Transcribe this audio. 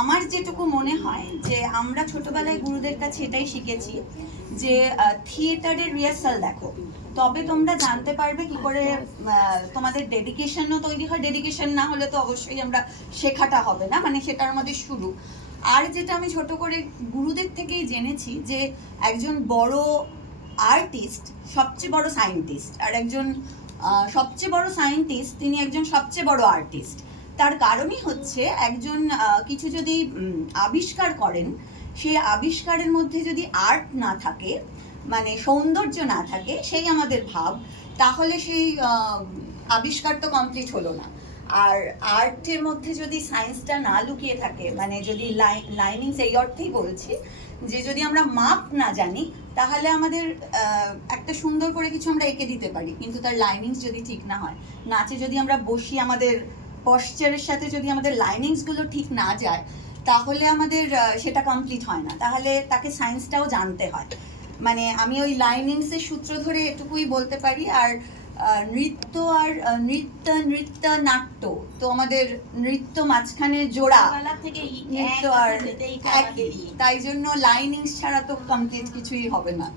আমার যেটুকু মনে হয় যে আমরা ছোটবেলায় গুরুদের কাছে এটাই শিখেছি যে থিয়েটারের রিহার্সাল দেখো, তবে তোমরা জানতে পারবে কি করে তোমাদের ডেডিকেশনও তৈরি হয়। ডেডিকেশন না হলে তো অবশ্যই আমরা শেখাটা হবে না, মানে সেটা আমাদের শুরু। আর যেটা আমি ছোট করে গুরুদের থেকেই জেনেছি যে একজন বড় আর্টিস্ট সবচেয়ে বড় সায়েন্টিস্ট, আর একজন সবচেয়ে বড় সায়েন্টিস্ট তিনি একজন সবচেয়ে বড় আর্টিস্ট। তার কারণই হচ্ছে একজন কিছু যদি আবিষ্কার করেন, সেই আবিষ্কারের মধ্যে যদি আর্ট না থাকে, মানে সৌন্দর্য না থাকে, সেই আমাদের ভাব, তাহলে সেই আবিষ্কার তো কমপ্লিট হলো না। আর আর্টের মধ্যে যদি সায়েন্সটা না লুকিয়ে থাকে, মানে যদি লাইনিংস এই অর্থেই বলছি যে যদি আমরা মাপ না জানি, তাহলে আমাদের একটা সুন্দর করে কিছু আমরা এঁকে দিতে পারি, কিন্তু তার লাইনিংস যদি ঠিক না হয়, নাচে যদি আমরা বসি, আমাদের পশ্চারের সাথে যদি আমাদের লাইনিংসগুলো ঠিক না যায়, তাহলে আমাদের সেটা কমপ্লিট হয় না। তাহলে তাকে সায়েন্সটাও জানতে হয়। মানে আমি ওই লাইনিংসের সূত্র ধরে এটুকুই বলতে পারি। আর নৃত্য আর নৃত্য নাট্য, তো আমাদের নৃত্য মাঝখানে জোড়া, নৃত্য আর একই, তাই জন্য লাইনিংস ছাড়া তো কমপ্লিট কিছুই হবে না।